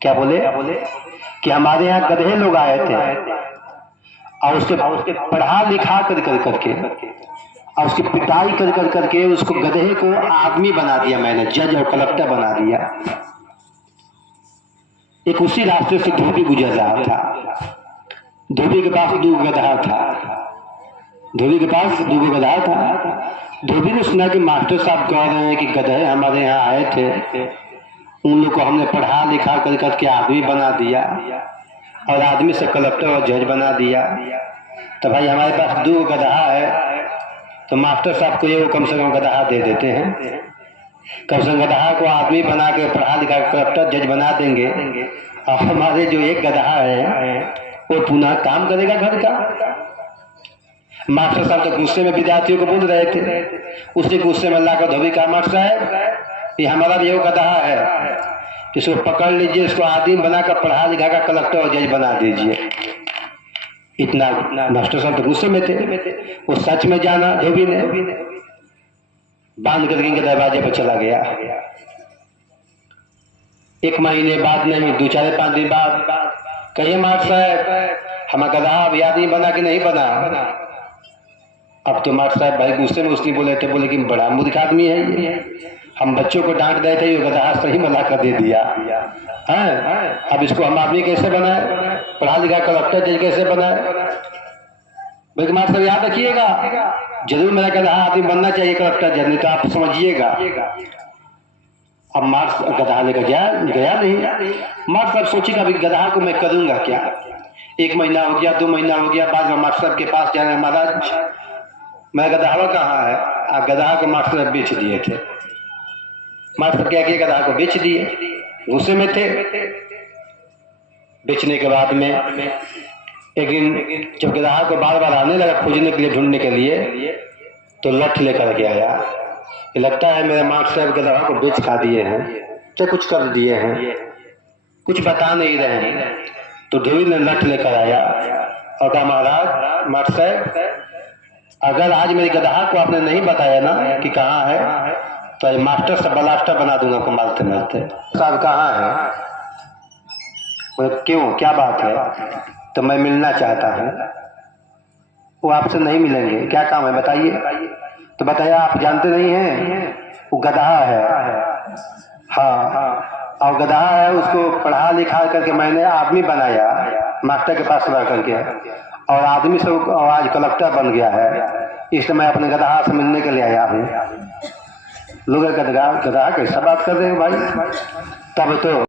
क्या बोले कि हमारे यहाँ गधे लोग आए थे और उसके पढ़ा लिखा कर करके और उसकी पिटाई कर करके उसको गधे को आदमी बना दिया मैंने, जज और कलेक्टर बना दिया। एक उसी रास्ते से धोबी गुजर रहा था। धोबी के पास दो गधा था। धोबी के पास दो गधा था। धोबी ने सुना कि मास्टर साहब कह रहे हैं कि गधे हमारे यहाँ आए थे, उन लोग को हमने पढ़ा लिखा कर करके आदमी बना दिया और आदमी से कलेक्टर और जज बना दिया। तो भाई हमारे पास दो गधा है, तो मास्टर साहब को ये कम से कम गधा दे देते हैं। कम से कम गधा को आदमी बना के पढ़ा लिखा कलेक्टर जज बना देंगे और हमारे जो एक गधा है वो पुनः काम करेगा घर का। मास्टर साहब तो गुस्से में विद्यार्थियों को बोल रहे थे, उसी गुस्से में लाकर धोबी का मास्टर साहब ये हमारा भी वो गधा है, इसको पकड़ लीजिए, इसको आदमी बनाकर पढ़ा लिखा का कलेक्टर और जज बना दीजिए। इतना मास्टर साहब तो गुस्से में थे। वो सच में जाना धोबी ने, बांध कर इनके दरवाजे पर चला गया। एक महीने बाद नहीं, 2-4-5 दिन बाद कहिए मास्टर साहब हमारा गधा अभी आदमी बना कि नहीं बना। अब तो मास्टर साहब भाई गुस्से में उसने बोले थे, बोले कि बड़ा मूर्ख आदमी है ये, हम बच्चों को डांट रहे थे, ये गधा सही बना कर दे दिया है। अब इसको हम आदमी कैसे बनाए, पढ़ा लिखा कलेक्टर जज कैसे बनाए। भाई मास्टर साहब याद रखिएगा, जरूर मेरा गधा आदमी बनना चाहिए कलेक्टर जज, नहीं तो आप समझिएगा। अब मास्टर गधा लेकर गया नहीं। मास्टर साहब सोचिएगा अभी गधा को मैं करूंगा क्या। 1 महीना हो गया, 2 महीना हो गया, बाद में मास्टर साहब के पास जाने, महाराज मेरा गधा कहाँ है। गधा को मास्टर साहब बेच दिए थे। मास्टर क्या किया, गधा को बेच दिए, गुस्से में थे। बेचने के बाद में एक दिन जब गधा को बार बार आने लगा खोजने के लिए, ढूंढने के लिए, तो लठ लेकर के आया। ये लगता है मेरे मास्टर साहब गधा को बेच खा दिए हैं, तो कुछ कर दिए हैं, कुछ बता नहीं रहे हैं। तो धोबी ने लठ लेकर आया और कहा महाराज मास्टर साहब अगर आज मेरी गधा को आपने नहीं बताया ना कि कहाँ है, तो मास्टर से ब्लास्टर बना दूंगा आपको मारते मारते। साहब कहाँ है, क्यों क्या बात है। तो मैं मिलना चाहता हूँ। वो आपसे नहीं मिलेंगे, क्या काम है बताइए। तो बताया आप जानते नहीं हैं वो गधा है। हाँ और गधा है, उसको पढ़ा लिखा करके मैंने आदमी बनाया मास्टर के पास रह करके, और आदमी से आज कलेक्टर बन गया है। इसलिए मैं अपने गधा से मिलने के लिए आया हूँ। लोग गधा कैसा बात कर रहे हैं भाई। तब तो